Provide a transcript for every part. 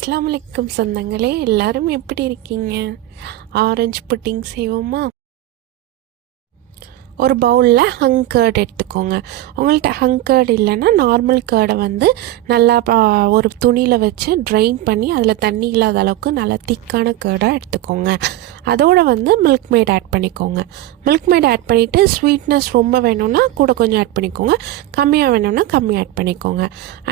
அஸ்ஸலாமு அலைக்கும் சொந்தங்களே, எல்லாரும் எப்படி இருக்கீங்க? ஆரஞ்சு புட்டிங் செய்வோமா? ஒரு பவுலில் ஹங் கர்ட் எடுத்துக்கோங்க. உங்கள்கிட்ட ஹங் கர்ட் இல்லைன்னா நார்மல் கர்டை வந்து நல்லா ஒரு துணியில் வச்சு ட்ரைன் பண்ணி அதில் தண்ணி இல்லாத அளவுக்கு நல்லா திக்கான கர்டாக எடுத்துக்கோங்க. அதோடு வந்து மில்க் மேட் ஆட் பண்ணிக்கோங்க. மில்க் மேட் ஆட் பண்ணிவிட்டு ஸ்வீட்னஸ் ரொம்ப வேணும்னா கூட கொஞ்சம் ஆட் பண்ணிக்கோங்க, கம்மியாக வேணும்னா கம்மி ஆட் பண்ணிக்கோங்க.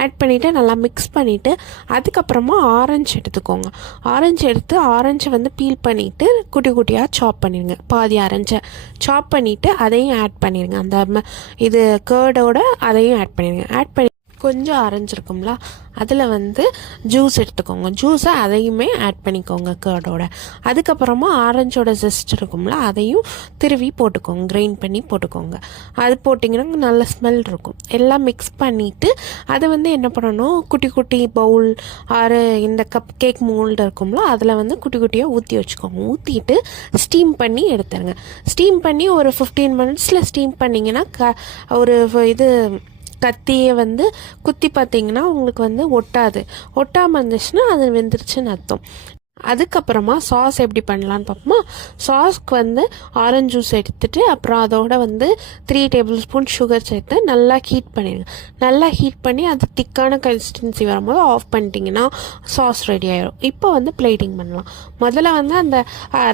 ஆட் பண்ணிவிட்டு நல்லா மிக்ஸ் பண்ணிவிட்டு அதுக்கப்புறமா ஆரஞ்சு எடுத்துக்கோங்க. ஆரஞ்சு எடுத்து ஆரஞ்சை வந்து பீல் பண்ணிவிட்டு குட்டி குட்டியாக சாப் பண்ணிடுங்க. பாதி ஆரஞ்சை சாப் பண்ணிவிட்டு அதையும் ஆட் பண்ணிடுங்க. அந்த இது கர்டோட அதையும் ஆட் பண்ணிடுங்க. ஆட் பண்ணி கொஞ்சம் அரைஞ்சிருக்கும்ல அதில் வந்து ஜூஸ் எடுத்துக்கோங்க. ஜூஸை அதையுமே ஆட் பண்ணிக்கோங்க கர்டோட. அதுக்கப்புறமா ஆரஞ்சோட ஜெஸ்ட் இருக்கும்ல அதையும் திருவி போட்டுக்கோங்க, கிரைண்ட் பண்ணி போட்டுக்கோங்க. அது போட்டிங்கன்னா நல்ல ஸ்மெல் இருக்கும். எல்லாம் மிக்ஸ் பண்ணிவிட்டு அதை வந்து என்ன பண்ணணும், குட்டி குட்டி பவுல் ஆறு இந்த கப் கேக் மோல்டு இருக்கும்ல அதில் வந்து குட்டி குட்டியாக ஊற்றி வச்சுக்கோங்க. ஊற்றிட்டு ஸ்டீம் பண்ணி எடுத்துருங்க. ஸ்டீம் பண்ணி ஒரு 15 மினிட்ஸில் ஸ்டீம் பண்ணிங்கன்னா ஒரு இது கத்தியை வந்து குத்தி பார்த்தீங்கன்னா உங்களுக்கு வந்து ஒட்டாமல் இருந்துச்சுன்னா அது வெந்துருச்சுன்னு அர்த்தம். அதுக்கப்புறமா சாஸ் எப்படி பண்ணலான்னு பார்ப்போமா? சாஸ்க்கு வந்து ஆரஞ்சு ஜூஸ் எடுத்துகிட்டு அப்புறம் அதோட வந்து 3 டேபிள் ஸ்பூன் சுகர் சேர்த்து நல்லா ஹீட் பண்ணிடுங்க. நல்லா ஹீட் பண்ணி அது திக்கான கன்சிஸ்டன்சி வரும்போது ஆஃப் பண்ணிட்டீங்கன்னா சாஸ் ரெடி ஆயிடும். இப்போ வந்து பிளேட்டிங் பண்ணலாம். முதல்ல வந்து அந்த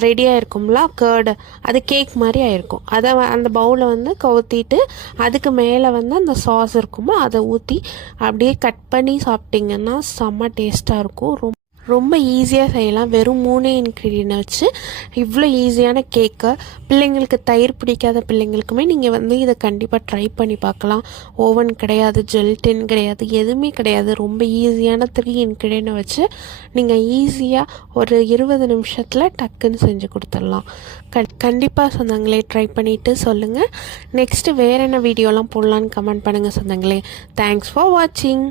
ரெடியாக இருக்கும்ல கர்டு, அது கேக் மாதிரி ஆயிருக்கும். அதை அந்த பவுலை வந்து கவுத்திட்டு அதுக்கு மேலே வந்து அந்த சாஸ் இருக்குமோ அதை ஊற்றி அப்படியே கட் பண்ணி சாப்பிட்டிங்கன்னா செம்ம டேஸ்ட்டாக இருக்கும். ரொம்ப ஈஸியாக செய்யலாம். வெறும் 3 இன்க்ரீடியன்ட் வச்சு இவ்வளோ ஈஸியான கேக்கை பிள்ளைங்களுக்கு, தயிர் பிடிக்காத பிள்ளைங்களுக்குமே நீங்கள் வந்து இதை கண்டிப்பாக ட்ரை பண்ணி பார்க்கலாம். ஓவன் கிடையாது, ஜெல்டின் கிடையாது, எதுவுமே கிடையாது. ரொம்ப ஈஸியான 3 இன்க்ரீடியன்ட் வச்சு நீங்கள் ஈஸியாக ஒரு 20 நிமிஷத்தில் டக்குன்னு செஞ்சு கொடுத்துடலாம். கண்டிப்பாக சொந்தங்களே ட்ரை பண்ணிவிட்டு சொல்லுங்கள். நெக்ஸ்ட்டு வேறு என்ன வீடியோலாம் போடலான்னு கமெண்ட் பண்ணுங்கள் சொந்தங்களே. தேங்க்ஸ் ஃபார் வாட்சிங்.